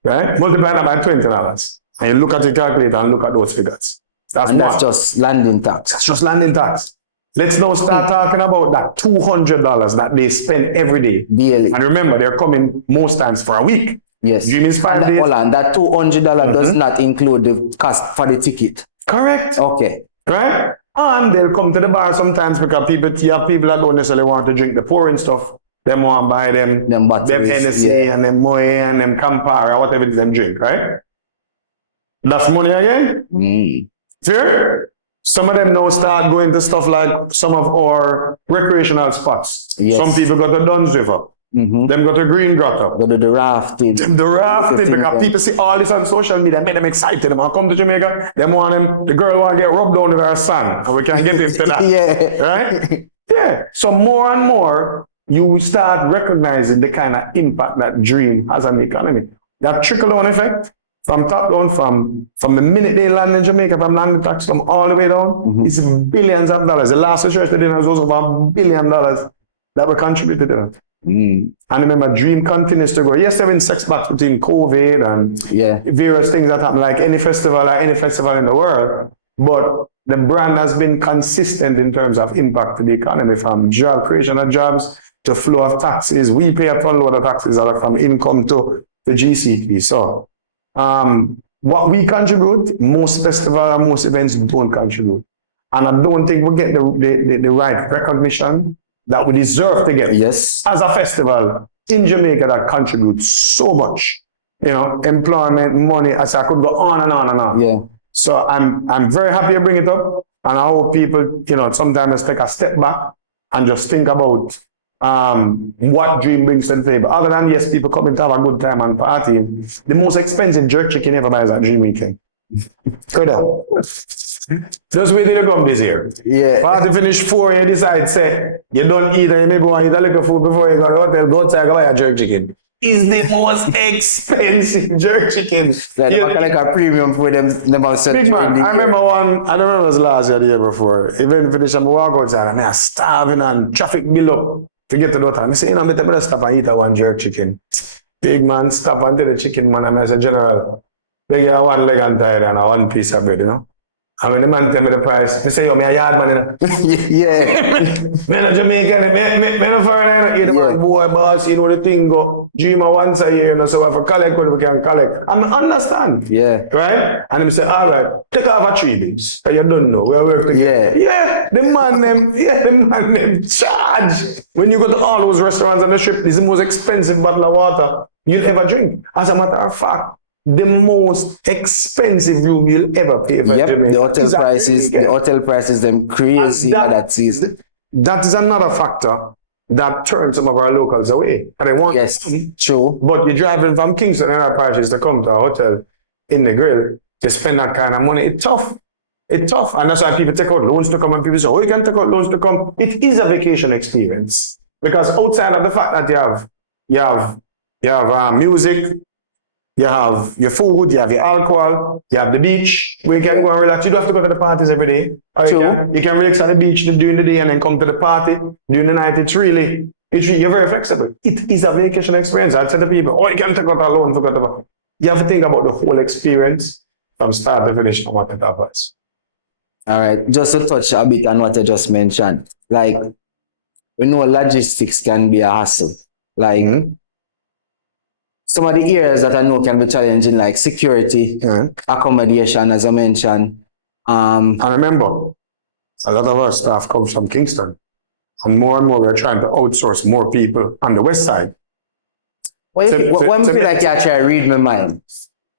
Right? Multiply that by $20. And you look at your calculator and look at those figures. That's just landing tax. That's just landing tax. Let's now start talking about that $200 that they spend every day. Daily. And remember, they're coming most times for a week. Yes. Dream is 5 days. Hold on, that $200 does not include the cost for the ticket. Correct. Okay. Right? And they'll come to the bar sometimes because you have people that don't necessarily want to drink the pouring stuff. Them want to buy them NSA and them Moe and them Campari or whatever it is them drink, right? That's money again. Fair? Some of them now start going to stuff like some of our recreational spots. Yes. Some people go to Duns River. Them go to Green Grotto. Go to the rafting. The rafting, because people see all this on social media, make them excited. They want to come to Jamaica, they want them, the girl want to get rubbed down with her son, and we can get into that. Yeah. Right? Yeah. So more and more, you start recognizing the kind of impact that Dream has on the economy. That trickle-down effect, from top down, from the minute they land in Jamaica, from landing tax, from all the way down, it's billions of dollars. The last research they did was also about $1 billion that were contributed to that. And remember, Dream continues to grow. Yes, there have been setbacks between COVID and various things that happen, like any festival in the world. But the brand has been consistent in terms of impact to the economy, from job creation of jobs to flow of taxes. We pay a ton load of taxes that are from income to the GCP. So what we contribute, most festivals and most events don't contribute. And I don't think we get the right recognition that we deserve to get as a festival in Jamaica that contributes so much. You know, employment, money, as I could go on and on and on. Yeah. So I'm very happy you bring it up. And I hope people, you know, sometimes take a step back and just think about what Dream brings to the table. Other than, yes, people come in to have a good time and party. The most expensive jerk chicken ever buys at Dream Weekend. Good on. Just wait till you come this year. Yeah. Party finish 4 and you decide, say, you don't eat and you maybe want to eat a little food before you go to the hotel, go outside and buy a jerk chicken. It's the most expensive jerk chicken. Like a premium for them. Big man, I remember one, I don't remember it was last year, the year before. Event finish and I walk outside and I'm starving and traffic bill up to get to the hotel. I say, you know, I'm better stop and eat one jerk chicken. Big man, stop and take the chicken, man. I say, General, they get one leg and tired and one piece of bread, you know. And when the man tell me the price, I say, yo, me a yard man, you know. Yeah. Me no Jamaican, me no foreigner, you know. Man, boy, boss, you know the thing go. Dreamer once a year, you know, so if I collect what we can collect. I understand. Yeah. Right? And him say, all right, take off a 3 days. You don't know, we work together. Yeah. The man them charge. When you go to all those restaurants on the strip, this is the most expensive bottle of water you'll ever drink. As a matter of fact, the most expensive room you'll ever pay for Jamaica. The hotel prices, them crazy that season. That is another factor that turns some of our locals away. And they want true. But you're driving from Kingston and our parishes to come to a hotel in the grill to spend that kind of money. It's tough. It's tough. And that's why people take out loans to come and people say, oh, you can take out loans to come. It is a vacation experience. Because outside of the fact that you have music, you have your food, you have your alcohol, you have the beach where you can go and relax. You don't have to go to the parties every day. You can relax on the beach during the day and then come to the party during the night. You're very flexible. It is a vacation experience. I tell the people, oh, you can take out a loan, forget about it. You have to think about the whole experience from start to finish and what it offers. All right, just to touch a bit on what I just mentioned. Like, we know logistics can be a hassle. Like, some of the areas that I know can be challenging, like security, accommodation, as I mentioned. And remember, a lot of our staff comes from Kingston. And more we're trying to outsource more people on the west side. When you feel like you actually read my mind?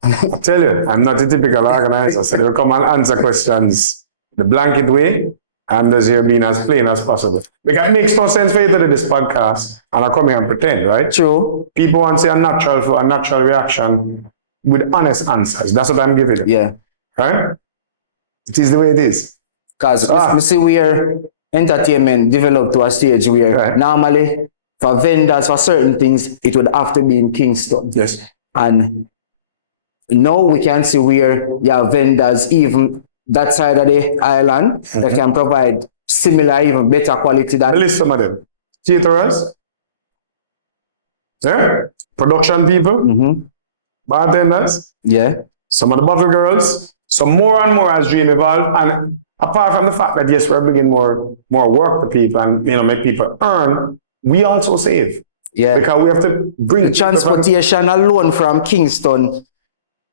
I tell you, I'm not a typical organizer, so they'll come and answer questions the blanket way. I'm just here being as plain as possible. Because it makes no sense for you to do this podcast and I come here and pretend, right? True. People want to say a natural reaction with honest answers. That's what I'm giving you. Yeah. right? It is the way it is. Because you see where entertainment developed to a stage where normally for vendors for certain things, it would have to be in Kingston. Yes. And now we can see where you have vendors even that side of the island that can provide similar, even better quality than. List some of them. Caterers, production people, bartenders, some of the bottle girls. So more and more as Dream evolve, and apart from the fact that yes, we're bringing more work to people and make people earn, we also save. Yeah. Because we have to bring the transportation alone from Kingston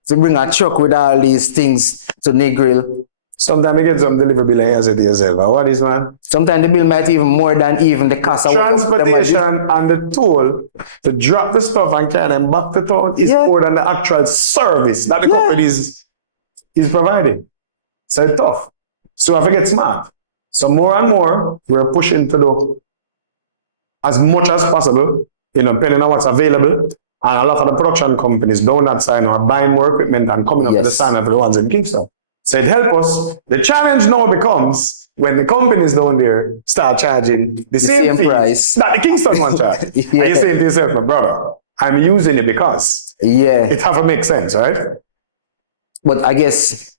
to bring a truck with all these things to Negril. Sometimes you get some delivery bill as it yourself. What is, man? Sometimes the bill might even more than even the cost of transportation and the toll to drop the stuff and carry them back to town is more than the actual service that the company is providing. So it's tough. So I have to get smart. So more and more, we're pushing to do as much as possible, depending on what's available. And a lot of the production companies down that side are buying more equipment and coming up with the standard for the ones in Kingston. So it helps us. The challenge now becomes when the companies down there start charging the same price that the Kingston one charge. And you're saying to yourself, my brother, I'm using it because it have to make sense, right? But I guess,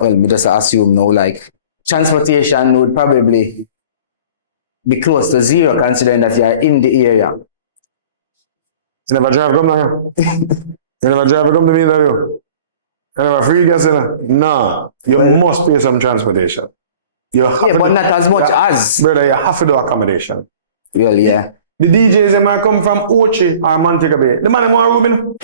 well, we just assume now, like, transportation would probably be close to zero considering that you are in the area. You never drive come now? You never drive come to me now? You never free gas in there? No. You must pay some transportation. You have to but not as much as. Brother, you have to do accommodation. Well, yeah. The DJs that might come from Ochi or Montego Bay. The man want room,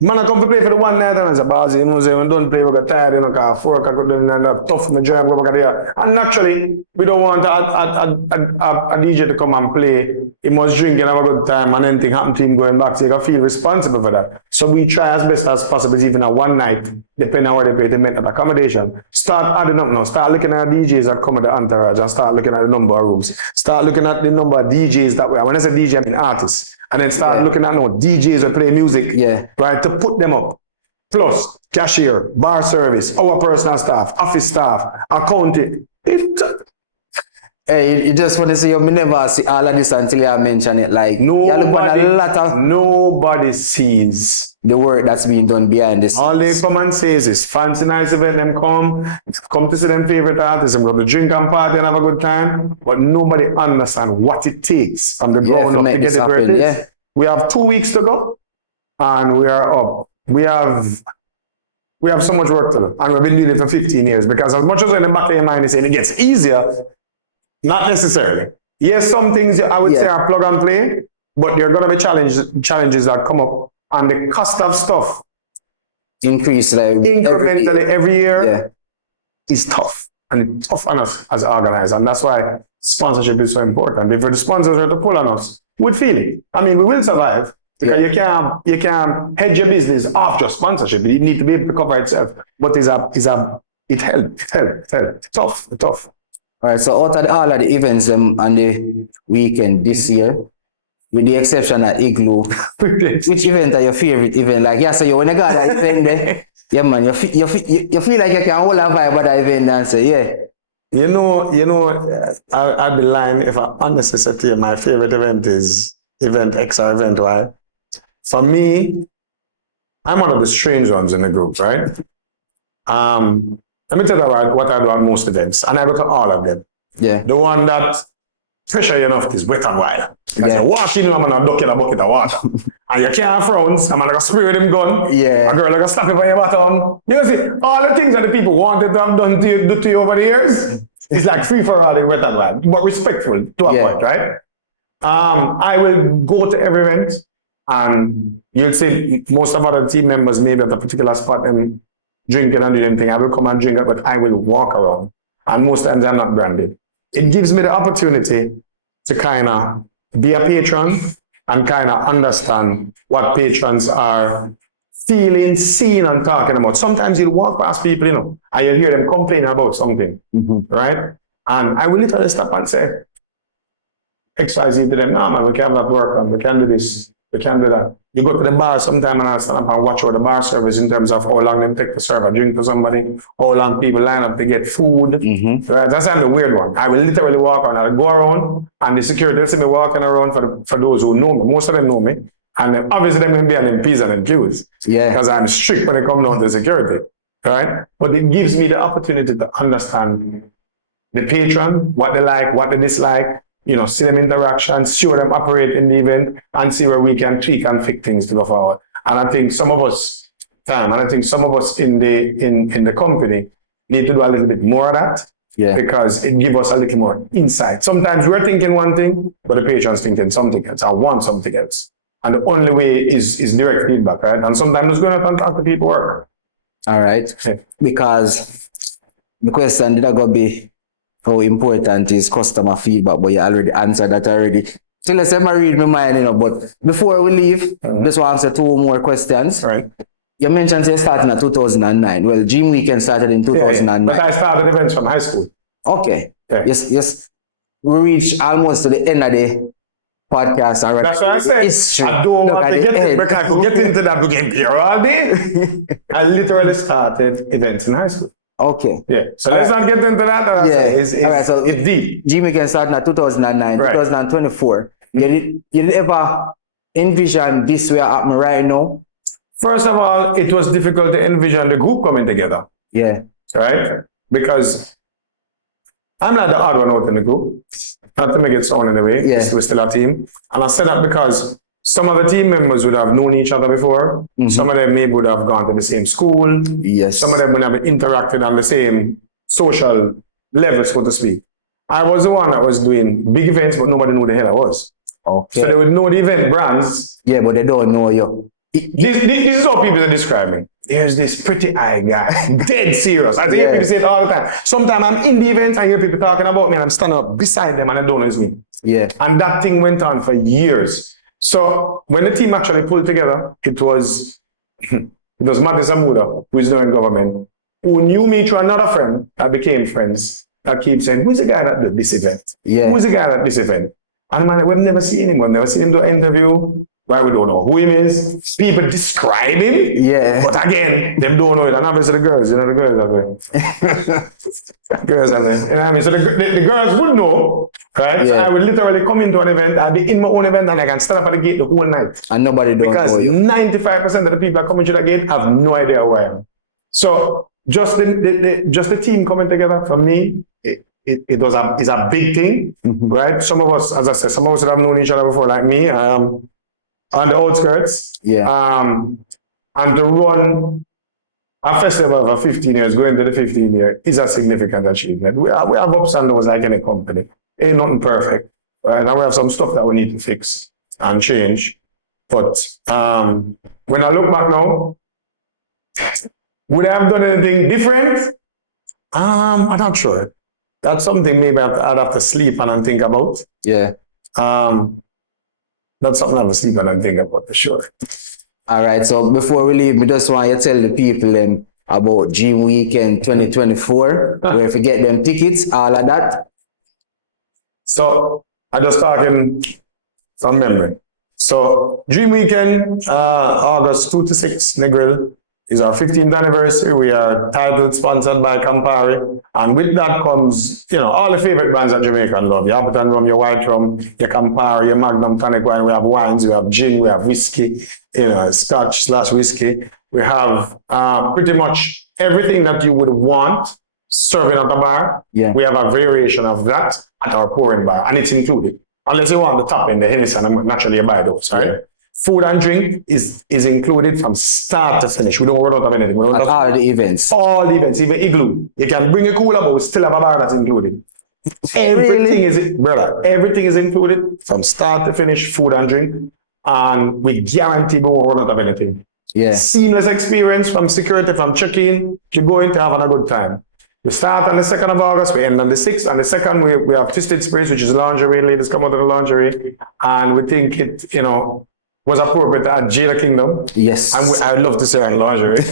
Man, I come to play for the one night and I say, Bazi, say, when don't play, we got tired, because 4 o'clock, and tough, my jam, go back there. And naturally, we don't want a DJ to come and play. He must drink and have a good time, and anything happen to him going back, so you can feel responsible for that. So we try as best as possible, even at one night, depending on where they play, to make that accommodation. Start adding up now. Start looking at DJs that come with the entourage, and start looking at the number of rooms. Start looking at the number of DJs that way. When I say DJ, I mean artists. And then start looking at DJs who play music, right, to put them up. Plus, cashier, bar service, our personal staff, office staff, accounting. Hey, you just want to say, you never see all of this until you mention it. Like, nobody sees the work that's being done behind this. All they come and say is fancy nice event, them come to see them favorite artists, and go to drink and party and have a good time, but nobody understands what it takes from the ground up to get it where it is. We have 2 weeks to go, and we are up. We have so much work to do, and we've been doing it for 15 years, because as much as in the back of your mind is saying it gets easier, not necessarily. Yes, some things I would say are plug and play, but there are going to be challenges that come up, and the cost of stuff increase like incrementally every year is tough, and it's tough on us as organizers, and that's why sponsorship is so important. If the sponsors are to pull on us, we'd feel it. I mean, we will survive, because you can't hedge your business off just sponsorship. You need to be able to cover itself, but it helps. Tough. All right, so out of all of the events on the weekend this year, with the exception of Igloo, which event are your favorite event? Like, so you want to go to that event there? Yeah, man, you feel like you can hold a vibe at that event and say, You know, I'd be lying if I honestly said to you my favorite event is event X or event Y. For me, I'm one of the strange ones in the group, right? Let me tell you what I do at most events, and I go to all of them. Yeah. The one that pressure you enough is wet and wild. Because you walk in, I'm gonna duck in a bucket of water. And you can't frowns, I'm gonna spray them gun. Yeah. A girl gonna slap you by your bottom. You see, all the things that the people wanted to have done to you over the years, it's like free for all in wet and wild, but respectful to a point, right? I will go to every event, and you'll see most of our team members maybe at a particular spot and drinking and doing anything. I will come and drink it, but I will walk around. And most times I'm not branded. It gives me the opportunity to kind of be a patron and kind of understand what patrons are feeling, seeing, and talking about. Sometimes you'll walk past people, and you'll hear them complaining about something, right? And I will literally stop and say, XYZ to them, no man, we can't have work and we can do this. We can do that. You go to the bar sometime and I stand up and watch all the bar service in terms of how long they take to serve a drink to somebody, how long people line up to get food. Right? That's not the weird one. I will literally walk around. I'll go around and the security will see me walking around for those who know me. Most of them know me. And then obviously they're going to be an MPs and MQs. Yeah. Because I'm strict when it comes down to security. Right? But it gives me the opportunity to understand the patron, what they like, what they dislike, see them interaction, see how them operate in the event, and see where we can tweak and fix things to go forward. And I think some of us, in the company need to do a little bit more of that. Yeah. Because it gives us a little more insight. Sometimes we're thinking one thing, but the patron's thinking something else. I want something else. And the only way is direct feedback, right? And sometimes it's going to talk to people work. All right. Yeah. Because the question did not go be how important is customer feedback, but you already answered that already. So let's say I read my mind, but before we leave, just want to answer 2 more questions. Right. You mentioned you started in 2009. Well, Dream Weekend started in 2009. But I started events from high school. Okay. Yeah. Yes. We reached almost to the end of the podcast already. That's what I said. History. I don't want to get it, because I could get into that again here all day. I literally started events in high school. Okay. Yeah. So let's not get into that. All right. So it's deep. Dream Weekend started in 2009, right. 2024. You did ever envision this way happening right now? First of all, it was difficult to envision the group coming together. Yeah. Right? Because I'm not the odd one out in the group. Not to make it sound in a way. Yeah. We're still a team. And I said that because some of the team members would have known each other before. Some of them maybe would have gone to the same school. Yes. Some of them would have interacted on the same social level, so to speak. I was the one that was doing big events, but nobody knew the hell I was. Okay. So they would know the event brands. Yeah, but they don't know you. This is how people describe me. There's this pretty eye guy, dead serious. I hear people say it all the time. Sometimes I'm in the event, I hear people talking about me and I'm standing up beside them and I don't know it's me. Yeah. And that thing went on for years. So when the team actually pulled together, it was Mati Samuda, who is now in government, who knew me through another friend that became friends, that keeps saying, who's the guy that did this event? Yeah. Who's the guy that did this event? And man, we've never seen him. We've never seen him do an interview. Why we don't know who he is. People describe him. Yeah. But again, them don't know it. And obviously the girls, the girls are going. Girls are there. You know what I mean? So the girls would know, right? Yeah. So I would literally come into an event, I'll be in my own event and I can stand up at the gate the whole night. And nobody don't know you. Because 95% of the people that come into the gate have no idea who I am. So just the team coming together for me, it's a big thing, right? Some of us, as I said, some of us have known each other before, like me, on the outskirts. Yeah. And to run a festival for 15 years, going to the 15th year, is a significant achievement. We have ups and downs like any company. Ain't nothing perfect, right? And we have some stuff that we need to fix and change. But when I look back now, would I have done anything different? I'm not sure. That's something maybe I'd have to sleep and think about. Yeah. That's something I have to sleep and think about for sure. All right. So before we leave, we just want you to tell the people about Dream Weekend 2024, where if you get them tickets, all of that. So I'm just talking from memory. So Dream Weekend, August 2 to 6, Negril, is our 15th anniversary. We are titled, sponsored by Campari. And with that comes, all the favorite brands that Jamaican love. Your Appleton rum, your white rum, your Campari, your Magnum tonic wine. We have wines, we have gin, we have whiskey, Scotch/whiskey. We have pretty much everything that you would want serving at a bar. Yeah. We have a variation of that at our pouring bar, and it's included. Unless you want the top end, the Hennessy, and naturally you buy those, right? Yeah. Food and drink is included from start to finish. We don't have anything. At all the events. All the events, even Igloo. You can bring a cooler, but we still have a bar that's included. Everything is included from start to finish, food and drink. And we guarantee we won't run out of anything. Yeah. Seamless experience from security, from check-in. You're going to have a good time. We start on the 2nd of August, we end on the 6th. On the 2nd, we have Twisted Spirits, which is lingerie. Ladies come out of the lingerie. And we think it, was appropriate at Jada Kingdom. Yes. And I would love to see her in lingerie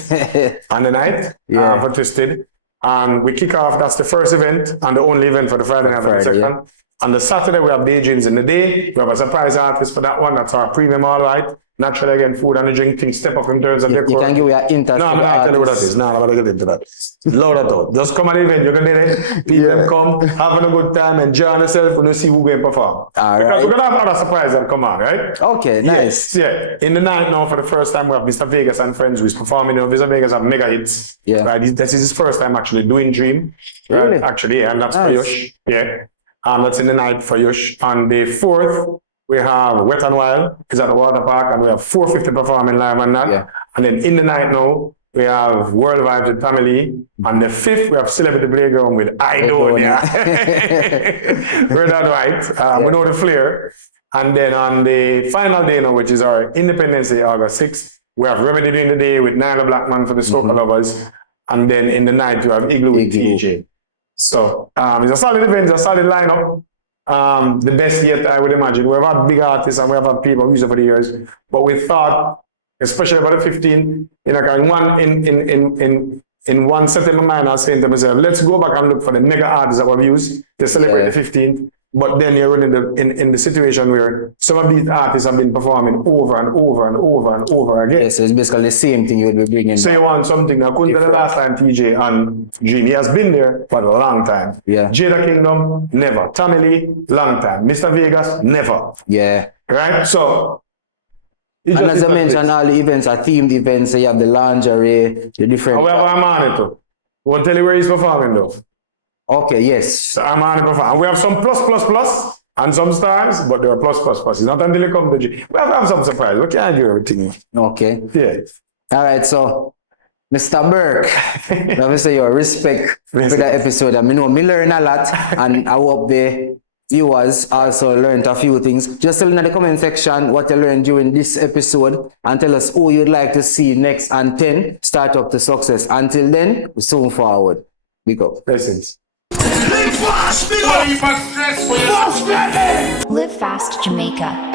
on the night for Twisted. And we kick off, that's the first event and the only event for the Friday night for the second. On the Saturday, we have Daydreams in the day. We have a surprise artist for that one. That's our premium, all right. Naturally, again, food and drink things step up in terms of decor. You can give me an interest. No, I'm not telling you what that is. No, I'm not going to get into that. Load that out. Just come at the event. You're going to get people them come, having a good time, enjoy yourself, and see who's going to perform. All because right. we're going to have another surprise that come on, right? Okay, nice. Yeah. In the night now, for the first time, we have Mr. Vegas and friends who is performing. You know, Mr. Vegas have mega hits. Yeah. Right? This is his first time actually doing Dream. Right? Really? Actually, yeah, and that's Nice. FYAH. Yeah. And that's in the night for FYAH. On the 4th, we have Wet and Wild, is at the water park, and we have 450 performing live on that. Yeah. And then in the night now, we have World Vibes with Family. On the 5th, we have Celebrity Playground with Idonia. We're not right. We know the flair. And then on the final day now, which is our Independence Day, August 6th, we have Remedy during the day with Nyla Blackman for the soca lovers. And then in the night, you have Igloo with TJ. So it's a solid event, it's a solid lineup. The best yet, I would imagine. We've had big artists and we have had people who's over the years, but we thought, especially about the 15, you know, in one set in my mind, I was saying to myself, let's go back and look for the mega artists that we've used to celebrate the 15th. But then you're in the situation where some of these artists have been performing over and over and over and over again. Yes, so it's basically the same thing you would be bringing. So you want something that couldn't be the last time TJ and Dream. He has been there for a long time. Yeah. Jada Kingdom, never. Tommy Lee, long time. Mr. Vegas, never. Yeah. Right? So. And as I mentioned, all the events are themed events. So you have the lingerie, the different. And we have Armani too. Won't tell you where he's performing though. Okay, yes. So Armani performing. And we have some plus and some stars, but there are plus. It's not until you come to G. We have some surprise. We can't do everything. Okay. Yeah. All right, so Mr. Burke, obviously your respect for that episode. I mean, me learn a lot, and I hope the viewers also learned a few things. Just tell me in the comment section what you learned during this episode, and tell us who you'd like to see next and 10 start up to success. Until then, we soon forward. We go. Blessings. Live Fast Jamaica.